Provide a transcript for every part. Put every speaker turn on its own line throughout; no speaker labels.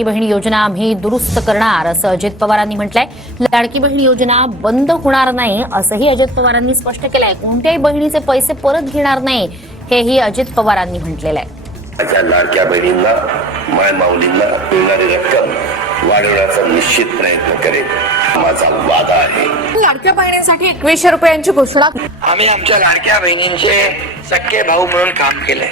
लाडकी बहीण योजना आम्ही दुरुस्त करणार असं अजित पवारांनी म्हटलंय लाडकी बहीण योजना बंद होणार नाही असंही अजित पवारांनी स्पष्ट केलंय कोणत्याही बहिणीचे पैसे परत घेणार नाही हेही अजित पवारांनी म्हटलेलं आहे
माझ्या लाडक्या बहिणींना माय माऊलींना मिळणारी रक्कम वाढवण्याचा निश्चित प्रयत्न करेल माझा वादा आहे
लाडक्या बहिणींसाठी एकवीसशे रुपयांची घोषणा
आम्ही आमच्या लाडक्या बहिणींचे सख्खे भाऊ म्हणून काम केलंय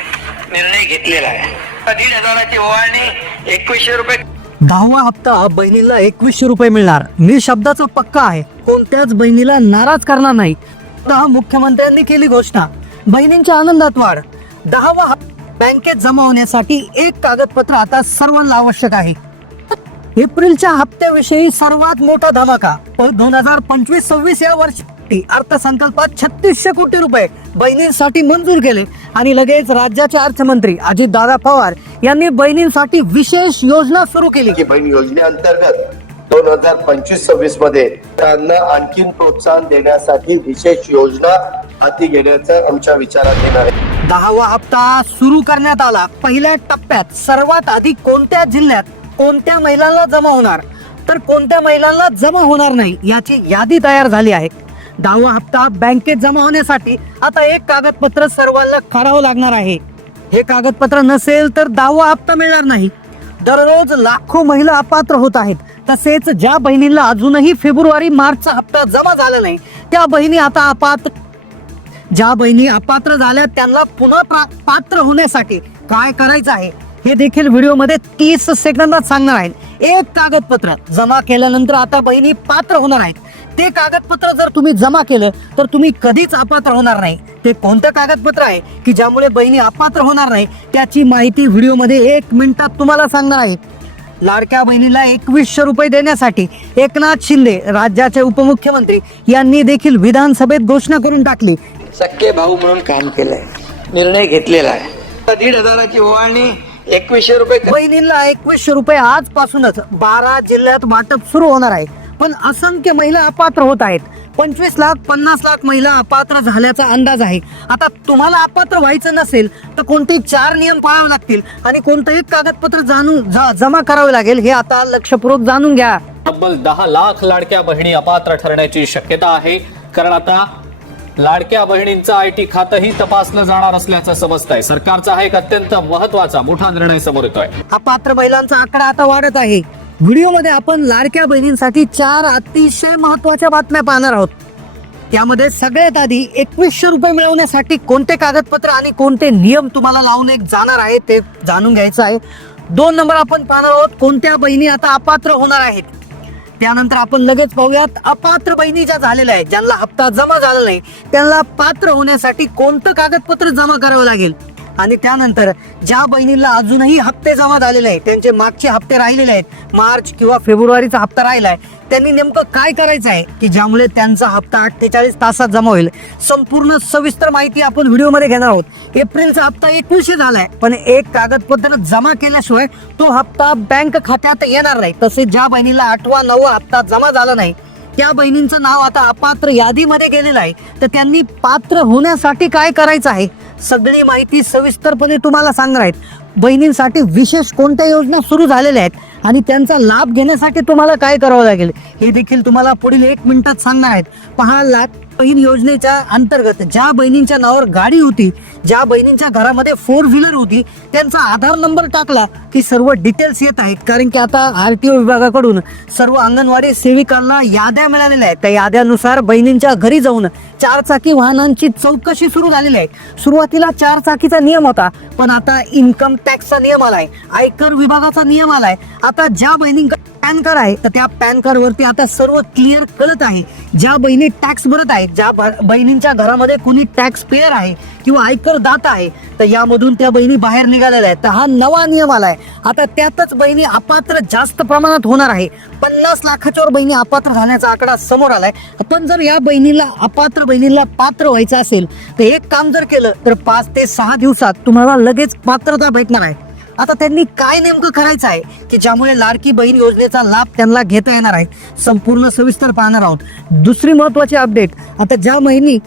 निर्णय घेतलेला आहे दीड हजाराची ओवाळणी एकवीसशे रुपये
दहावा हप्ता बहिणीला एकवीसशे रुपये मिळणार मी शब्दाचा पक्का आहे कोणत्याच बहिणीला नाराज करणार नाही मुख्यमंत्र्यांनी केली घोषणा बहिणींच्या आनंदात वाढ दहावा हप्ता बँकेत जमा होण्यासाठी एक कागदपत्र आता सर्वांना आवश्यक आहे एप्रिलच्या हप्त्याविषयी सर्वात मोठा धमाका दोन हजार पंचवीस सव्वीस या वर्षी कोटी अर्थसंकल्पात छत्तीसशे कोटी रुपये बहिणींसाठी मंजूर केले आणि लगेच राज्याचे अर्थमंत्री दादा पवार यांनी बहिणींसाठी विशेष योजना सुरू केली
की बहीण योजनेअंतर्गत दोन हजार पंचवीस सव्वीस मध्ये त्यांना आणखी प्रोत्साहन देण्यासाठी विशेष योजना हाती घेण्याचा आमच्या विचारात येणार आहे
दहावा हप्ता सुरू करण्यात आला पहिल्या टप्प्यात सर्वात आधी कोणत्या जिल्ह्यात कोणत्या महिलांना जमा होणार तर कोणत्या महिलांना जमा होणार नाही याची यादी तयार झाली आहे दहावा हप्ता बँकेत जमा होण्यासाठी आता एक कागदपत्र सर्वांना करावं लागणार आहे हे कागदपत्र नसेल तर दहावा हप्ता मिळणार नाही दररोज लाखो महिला अपात्र होत आहेत तसेच ज्या बहिणीला अजूनही फेब्रुवारी मार्चचा हप्ता जमा झाला नाही त्या बहिणी आता अपात्र ज्या बहिणी अपात्र झाल्या त्यांना पुन्हा पात्र होण्यासाठी काय करायचं आहे हे देखील व्हिडिओमध्ये तीस सेकंदात सांगणार आहेत एक कागदपत्र जमा केल्यानंतर आता बहिणी पात्र होणार आहेत ते कागदपत्र जर तुम्ही जमा केलं तर तुम्ही कधीच अपात्र होणार नाही ते कोणतं कागदपत्र आहे की ज्यामुळे बहिणी अपात्र होणार नाही त्याची माहिती व्हिडिओमध्ये एक मिनिटात तुम्हाला सांगणार आहे लाडक्या बहिणीला एकवीसशे रुपये देण्यासाठी एकनाथ शिंदे राज्याचे उपमुख्यमंत्री यांनी देखील विधानसभेत घोषणा करून टाकली
सक्के भाऊ म्हणून काम केलंय निर्णय घेतलेला आहे दीड हजाराची ओवाळणी एकवीसशे रुपये
बहिणींना एकवीसशे रुपये आजपासूनच बारा जिल्ह्यात वाटप सुरू होणार आहे पण असंख्य महिला अपात्र होत आहेत पंचवीस लाख पन्नास लाख महिला अपात्र झाल्याचा अंदाज आहे आता तुम्हाला अपात्र व्हायचं नसेल तर कोणते चार नियम पाळावे लागतील आणि कोणतंही कागदपत्र जाणून जमा करावे लागेल हे आता लक्षपूर्वक जाणून घ्या
तब्बल दहा लाख लाडक्या बहिणी अपात्र ठरण्याची शक्यता आहे कारण आता लाडक्या बहिणींचं आय टी खातंही तपासलं जाणार असल्याचं समजत आहे सरकारचा हा एक अत्यंत महत्वाचा मोठा निर्णय समोर येतोय
अपात्र महिलांचा आकडा आता वाढत आहे व्हिडिओमध्ये आपण लाडक्या बहिणींसाठी चार अतिशय महत्त्वाच्या बातम्या पाहणार आहोत त्यामध्ये सगळ्यात आधी एकवीसशे रुपये मिळवण्यासाठी कोणते कागदपत्र आणि कोणते नियम तुम्हाला लावून एक जाणार आहे ते जाणून घ्यायचं आहे दोन नंबर आपण पाहणार आहोत कोणत्या बहिणी आता अपात्र होणार आहेत त्यानंतर आपण लगेच पाहूयात अपात्र बहिणी ज्या झालेल्या आहेत ज्यांना हप्ता जमा झाला नाही त्यांना पात्र होण्यासाठी कोणतं कागदपत्र जमा करावं लागेल आणि त्यानंतर ज्या बहिणीला अजूनही हप्ते जमा झालेले आहेत त्यांचे मागचे हप्ते राहिलेले आहेत मार्च किंवा फेब्रुवारीचा हप्ता राहिला आहे त्यांनी नेमकं काय करायचं आहे की ज्यामुळे त्यांचा हप्ता अठ्ठेचाळीस तासात जमा होईल संपूर्ण सविस्तर माहिती आपण व्हिडिओमध्ये घेणार आहोत एप्रिलचा हप्ता एकवीसशे झाला आहे पण एक कागदपत्र जमा केल्याशिवाय तो हप्ता बँक खात्यात येणार नाही तसेच ज्या बहिणीला आठवा नववा हप्ता जमा झाला नाही त्या बहिणींचं नाव आता अपात्र यादीमध्ये गेलेलं आहे तर त्यांनी पात्र होण्यासाठी काय करायचं आहे सगळी माहिती सविस्तरपणे तुम्हाला सांगणार आहेत बहिणींसाठी विशेष कोणत्या योजना सुरू झालेल्या आहेत आणि त्यांचा लाभ घेण्यासाठी तुम्हाला काय करावं लागेल हे देखील तुम्हाला पुढील एक मिनिटात सांगणार आहेत पहा लाख बहीण योजनेच्या अंतर्गत ज्या बहिणींच्या नावावर गाडी होती ज्या बहिणींच्या घरामध्ये फोर व्हीलर होती त्यांचा आधार नंबर टाकला की सर्व डिटेल्स येत आहेत कारण की आता आर टी ओ विभागाकडून सर्व अंगणवाडी सेविकांना याद्या मिळालेल्या आहेत त्या याद्यानुसार बहिणींच्या घरी जाऊन चारचाकी वाहनांची चौकशी सुरू झालेली आहे सुरुवातीला चारचाकीचा नियम होता पण आता इन्कम टॅक्सचा नियम आलाय आयकर विभागाचा नियम आलाय आता ज्या बहिणींकडे पॅन कार्ड आहे तर त्या पॅन कार्ड वरती आता सर्व क्लिअर कळत आहे ज्या बहिणी टॅक्स भरत आहेत ज्या बहिणींच्या घरामध्ये कोणी टॅक्स पेअर आहे किंवा आयकर दाता आहे तर यामधून त्या बहिणी बाहेर निघालेल्या आहेत तर हा नवा नियम आलाय आता त्यातच बहिणी अपात्र जास्त प्रमाणात होणार आहे पन्नास लाखाच्यावर बहिणी अपात्र झाल्याचा आकडा समोर आलाय पण जर या बहिणीला अपात्र बहिणीला पात्र व्हायचं असेल तर एक काम जर केलं तर पाच ते सहा दिवसात तुम्हाला लगेच पात्रता भेटणार आहे आता त्यांनी काय नेमकं करायचं आहे की ज्यामुळे लाडकी बहीण योजनेचा लाभ त्यांना घेता येणार आहे संपूर्ण सविस्तर पाहणार आहोत दुसरी महत्वाची अपडेट आता ज्या बहिणी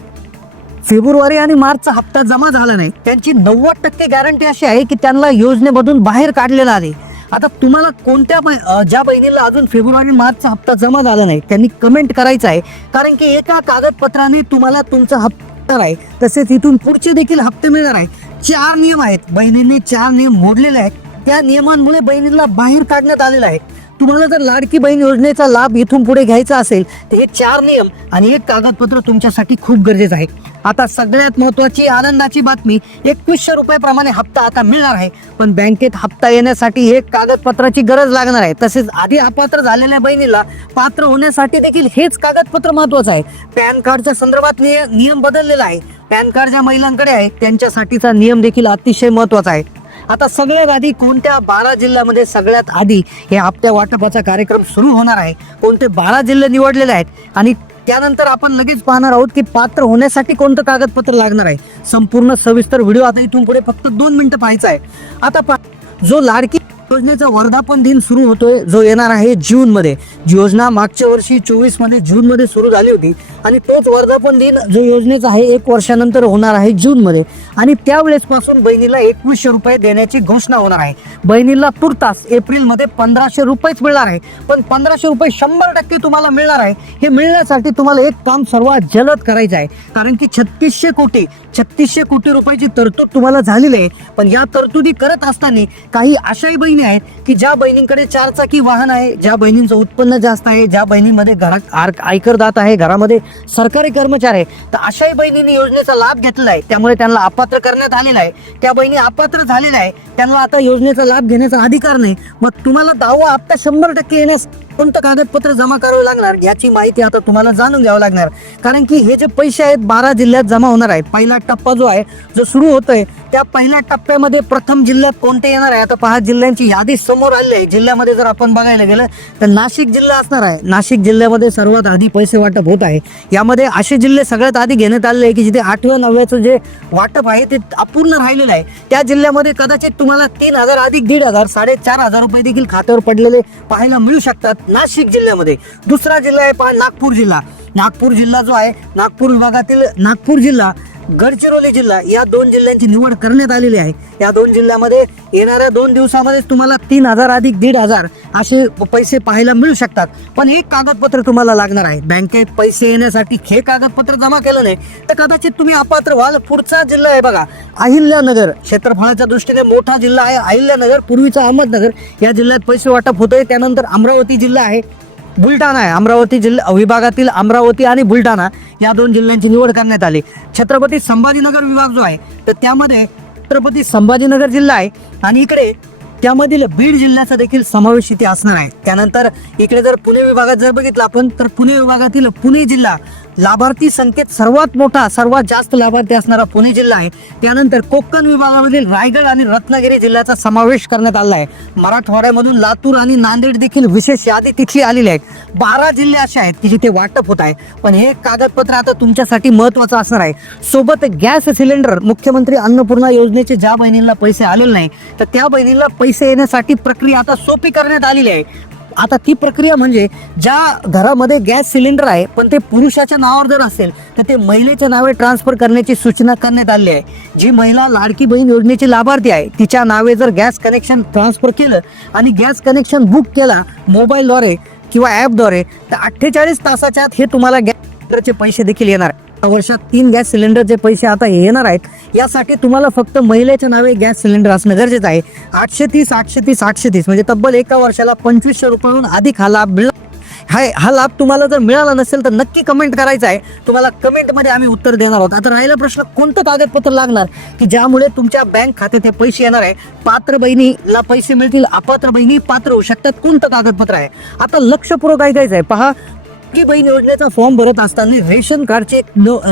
फेब्रुवारी आणि मार्चचा हप्ता जमा झाला नाही त्यांची नव्वद टक्के गॅरंटी अशी आहे की त्यांना योजनेमधून बाहेर काढलेला आहे आता तुम्हाला कोणत्या ज्या बहिणीला अजून फेब्रुवारी मार्चचा हप्ता जमा झाला नाही त्यांनी कमेंट करायचं आहे कारण की एका कागदपत्राने तुम्हाला तुमचा हप्ता आहे तसेच इथून पुढचे देखील हप्ते मिळणार आहे चार नियम आहेत बहिणींनी चार नियम मोडलेले आहेत त्या नियमांमुळे बहिणीला बाहेर काढण्यात आलेला आहे तुम्हाला जर लाडकी बहीण योजनेचा लाभ इथून पुढे घ्यायचा असेल तर हे चार नियम आणि एक कागदपत्र तुमच्यासाठी खूप गरजेचं आहे आता सगळ्यात महत्त्वाची आनंदाची बातमी एकवीसशे रुपयाप्रमाणे हप्ता आता मिळणार आहे पण बँकेत हप्ता येण्यासाठी हे कागदपत्राची गरज लागणार आहे तसेच आधी अपात्र झालेल्या बहिणीला पात्र होण्यासाठी देखील हेच कागदपत्र महत्त्वाचं आहे पॅन कार्डच्या संदर्भात नियम बदललेला आहे पॅन कार्ड ज्या महिलांकडे आहे त्यांच्यासाठीचा नियम देखील अतिशय महत्त्वाचा आहे आता सगळ्यात आधी कोणत्या बारा जिल्ह्यामध्ये सगळ्यात आधी हे आपत्या वाटपाचा कार्यक्रम सुरू होणार आहे कोणते बारा जिल्हे निवडलेले आहेत आणि त्यानंतर आपण लगेच पाहणार आहोत की पात्र होण्यासाठी कोणतं कागदपत्र लागणार आहे संपूर्ण सविस्तर व्हिडिओ आता इथून पुढे फक्त दोन मिनिटं पाहायचा आहे आता पा जो लाडकी योजनेचा वर्धापन दिन सुरू होतोय जो येणार आहे जून मध्ये योजना मागच्या वर्षी मध्ये जून मध्ये सुरू झाली होती आणि तोच वर्धापन दिन जो योजनेचा आहे एक वर्षानंतर होणार आहे जून मध्ये आणि पासून बहिणीला एकवीसशे रुपये देण्याची घोषणा होणार आहे बहिणीला तुर्तास मध्ये पंधराशे रुपयेच मिळणार आहे पण पंधराशे रुपये शंभर टक्के तुम्हाला मिळणार आहे हे मिळण्यासाठी तुम्हाला एक काम सर्वात जलद करायचं आहे कारण की छत्तीसशे कोटी छत्तीसशे कोटी रुपयाची तरतूद तुम्हाला झालेली आहे पण या तरतुदी करत असताना काही अशाही बहिणी बहिणी आहेत की ज्या बहिणींकडे चार चाकी वाहन आहे ज्या बहिणींचं उत्पन्न जास्त आहे ज्या बहिणीमध्ये घरात आर दात आहे घरामध्ये सरकारी कर्मचारी आहे तर अशाही बहिणींनी योजनेचा लाभ घेतला आहे त्यामुळे त्यांना अपात्र करण्यात आलेला आहे त्या बहिणी अपात्र झालेल्या आहे त्यांना आता योजनेचा लाभ घेण्याचा अधिकार नाही मग तुम्हाला दावा आत्ता शंभर टक्के येण्यास कोणतं कागदपत्र जमा करावं लागणार याची माहिती आता तुम्हाला जाणून घ्यावं लागणार कारण की हे जे पैसे आहेत बारा जिल्ह्यात जमा होणार आहेत पहिला टप्पा जो आहे जो सुरू होत आहे त्या पहिल्या टप्प्यामध्ये प्रथम जिल्ह्यात कोणते येणार आहे आता पहा जिल्ह्यांची यादी समोर आली आहे जिल्ह्यामध्ये जर आपण बघायला गेलं तर नाशिक जिल्हा असणार आहे नाशिक जिल्ह्यामध्ये सर्वात आधी पैसे वाटप होत आहे यामध्ये असे जिल्हे सगळ्यात आधी घेण्यात आले आहे की जिथे आठव्या नव्याचं जे वाटप आहे ते अपूर्ण राहिलेलं आहे त्या जिल्ह्यामध्ये कदाचित तुम्हाला तीन हजार अधिक दीड हजार साडेचार हजार रुपये देखील खात्यावर पडलेले पाहायला मिळू शकतात नाशिक जिल्ह्यामध्ये दुसरा जिल्हा आहे पहा नागपूर जिल्हा नागपूर जिल्हा जो आहे नागपूर विभागातील नागपूर जिल्हा गडचिरोली जिल्हा या दोन जिल्ह्यांची निवड करण्यात आलेली आहे या दोन जिल्ह्यामध्ये येणाऱ्या दोन दिवसामध्येच तुम्हाला तीन हजार अधिक दीड हजार असे पैसे पाहायला मिळू शकतात पण हे कागदपत्र तुम्हाला लागणार आहे बँकेत पैसे येण्यासाठी हे कागदपत्र जमा केलं नाही तर कदाचित तुम्ही अपात्र व्हाल पुढचा जिल्हा आहे बघा अहिल्यानगर क्षेत्रफळाच्या दृष्टीने मोठा जिल्हा आहे अहिल्यानगर पूर्वीचा अहमदनगर या जिल्ह्यात पैसे वाटप आहे त्यानंतर अमरावती जिल्हा आहे बुलढाणा आहे अमरावती जिल्हा विभागातील अमरावती आणि बुलढाणा या दोन जिल्ह्यांची निवड करण्यात आली छत्रपती संभाजीनगर विभाग जो आहे तर त्यामध्ये छत्रपती संभाजीनगर जिल्हा आहे आणि इकडे त्यामधील बीड जिल्ह्याचा देखील समावेश इथे असणार आहे त्यानंतर इकडे जर पुणे विभागात जर बघितलं आपण तर पुणे विभागातील पुणे जिल्हा लाभार्थी संख्येत सर्वात मोठा सर्वात जास्त लाभार्थी असणारा पुणे जिल्हा आहे त्यानंतर कोकण विभागामधील रायगड आणि रत्नागिरी जिल्ह्याचा समावेश करण्यात आला आहे मराठवाड्यामधून लातूर आणि नांदेड देखील विशेष यादी तिथली आलेली आहे बारा जिल्हे असे आहेत की जिथे वाटप होत आहे पण हे कागदपत्र आता तुमच्यासाठी महत्वाचं असणार आहे सोबत गॅस सिलेंडर मुख्यमंत्री अन्नपूर्णा योजनेचे ज्या बहिणींना पैसे आलेले नाही तर त्या बहिणींना पैसे येण्यासाठी प्रक्रिया आता सोपी करण्यात आलेली आहे आता ती प्रक्रिया म्हणजे ज्या घरामध्ये गॅस सिलेंडर आहे पण ते पुरुषाच्या नावावर जर असेल तर ते महिलेच्या नावे ट्रान्सफर करण्याची सूचना करण्यात आली आहे जी महिला लाडकी बहीण योजनेची लाभार्थी आहे तिच्या नावे जर गॅस कनेक्शन ट्रान्सफर केलं आणि गॅस कनेक्शन बुक केला मोबाईलद्वारे किंवा ॲपद्वारे तर अठ्ठेचाळीस तासाच्या आत हे तुम्हाला गॅस सिलेंडरचे पैसे देखील येणार वर्षात तीन गॅस सिलेंडरचे पैसे आता येणार आहेत यासाठी तुम्हाला फक्त महिलेच्या नावे गॅस सिलेंडर असणं गरजेचं आहे आठशे तीस आठशे तीस आठशे तीस म्हणजे तब्बल एका वर्षाला पंचवीसशे रुपयाहून अधिक हा लाभ मिळ हाय हा लाभ तुम्हाला जर मिळाला नसेल तर नक्की कमेंट करायचा आहे तुम्हाला कमेंटमध्ये आम्ही उत्तर देणार आहोत आता राहिला प्रश्न कोणतं कागदपत्र लागणार की ज्यामुळे तुमच्या बँक खात्यात हे पैसे येणार आहे पात्र बहिणीला पैसे मिळतील अपात्र बहिणी पात्र होऊ शकतात कोणतं कागदपत्र आहे आता लक्षपूर्वक ऐकायचं आहे पहा की बहीण योजनेचा फॉर्म भरत असताना रेशन कार्डचे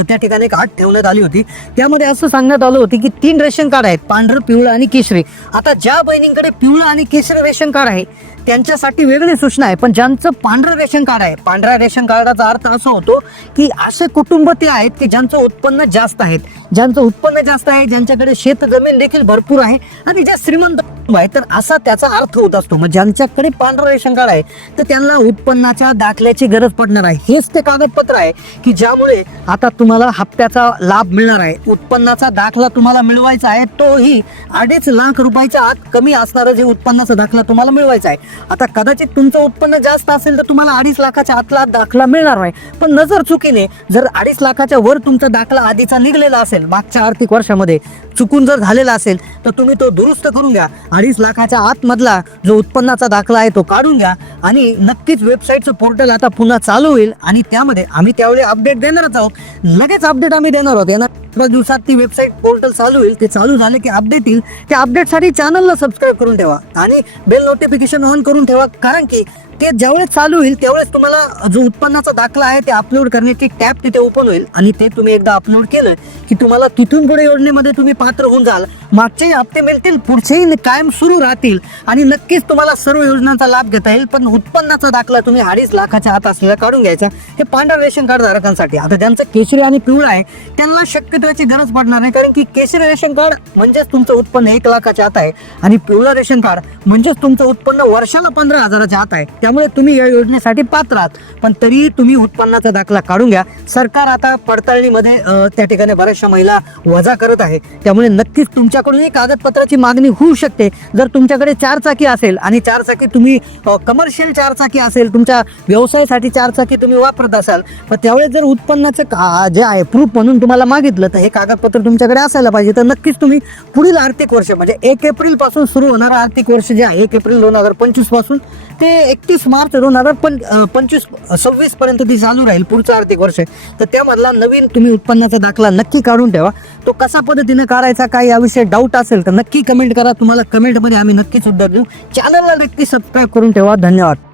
त्या ठिकाणी एक हात ठेवण्यात आली होती त्यामध्ये असं सांगण्यात आलं होतं की तीन रेशन कार्ड आहेत पांढरं पिवळं आणि केशरी आता ज्या बहिणींकडे पिवळं आणि केशरी रेशन कार्ड आहे त्यांच्यासाठी वेगळी सूचना आहे पण ज्यांचं पांढरं रेशन कार्ड आहे पांढऱ्या रेशन कार्डाचा अर्थ असा होतो की असे कुटुंब ते आहेत की ज्यांचं उत्पन्न जास्त आहेत ज्यांचं उत्पन्न जास्त आहे ज्यांच्याकडे शेत जमीन देखील भरपूर आहे आणि ज्या श्रीमंत आहे तर असा त्याचा अर्थ होत असतो मग ज्यांच्याकडे पांढरं रेशन कार्ड आहे तर त्यांना उत्पन्नाच्या दाखल्याची गरज पडणार आहे हेच ते कागदपत्र आहे की ज्यामुळे आता तुम्हाला हप्त्याचा लाभ मिळणार आहे उत्पन्नाचा दाखला तुम्हाला मिळवायचा आहे तोही अडीच लाख रुपयाच्या आत कमी असणारं जे उत्पन्नाचा दाखला तुम्हाला मिळवायचा आहे आता कदाचित तुमचं उत्पन्न जास्त असेल तर तुम्हाला अडीच लाखाच्या आतला दाखला मिळणार नाही पण नजर चुकीने जर अडीच लाखाच्या वर तुमचा दाखला आधीचा निघलेला असेल मागच्या आर्थिक वर्षामध्ये चुकून जर झालेला असेल तर तुम्ही तो दुरुस्त करून घ्या अडीच लाखाच्या आतमधला जो उत्पन्नाचा दाखला आहे तो काढून घ्या आणि नक्कीच वेबसाईटचं पोर्टल आता पुन्हा चालू होईल आणि त्यामध्ये आम्ही त्यावेळी अपडेट देणारच आहोत लगेच अपडेट आम्ही देणार आहोत अठरा दिवसात ती वेबसाईट पोर्टल चालू होईल ते चालू झाले की अपडेट येईल त्या अपडेटसाठी चॅनलला सबस्क्राईब करून ठेवा आणि बेल नोटिफिकेशन ऑन करून ठेवा कारण की ते ज्यावेळेस चालू होईल तेवढेच तुम्हाला जो उत्पन्नाचा दाखला आहे ते अपलोड करण्याची टॅप तिथे ओपन होईल आणि ते तुम्ही एकदा अपलोड केलं की तुम्हाला तिथून पुढे योजनेमध्ये तुम्ही पात्र होऊन जाल मागचेही हप्ते मिळतील पुढचेही कायम सुरू राहतील आणि नक्कीच तुम्हाला सर्व योजनांचा लाभ घेता येईल पण उत्पन्नाचा दाखला तुम्ही अडीच लाखाच्या हात असलेला काढून घ्यायचा हे पांढरा रेशन कार्ड धारकांसाठी आता ज्यांचं केशरी आणि पिवळा आहे त्यांना शक्यतोची गरज पडणार नाही कारण की केशरी रेशन कार्ड म्हणजेच तुमचं उत्पन्न एक लाखाच्या आत आहे आणि पिवळा रेशन कार्ड म्हणजेच तुमचं उत्पन्न वर्षाला पंधरा हजाराच्या आत आहे त्यामुळे तुम्ही या योजनेसाठी पात्र आहात पण तरीही तुम्ही उत्पन्नाचा दाखला काढून घ्या सरकार आता पडताळणीमध्ये त्या ठिकाणी बऱ्याचशा महिला वजा करत आहे त्यामुळे नक्कीच तुमच्याकडूनही कागदपत्राची मागणी होऊ शकते जर तुमच्याकडे चारचाकी असेल आणि चारचाकी तुम्ही कमर्शियल चारचाकी असेल तुमच्या व्यवसायासाठी चारचाकी तुम्ही वापरत असाल पण त्यावेळेस जर उत्पन्नाचं जे आहे प्रूफ म्हणून तुम्हाला मागितलं तर हे कागदपत्र तुमच्याकडे असायला पाहिजे तर नक्कीच तुम्ही पुढील आर्थिक वर्ष म्हणजे एक एप्रिलपासून सुरू होणारं आर्थिक वर्ष जे आहे एक एप्रिल दोन हजार पासून ते एकतीस पंचवीस मार्च दोन हजार पण पंचवीस सव्वीस पर्यंत ती चालू राहील पुढचं आर्थिक वर्ष तर त्यामधला नवीन तुम्ही उत्पन्नाचा दाखला नक्की काढून ठेवा तो कसा पद्धतीने काढायचा काय याविषयी डाऊट असेल तर नक्की कमेंट करा तुम्हाला कमेंटमध्ये आम्ही नक्कीच उत्तर देऊ चॅनलला नक्की सबस्क्राईब करून ठेवा धन्यवाद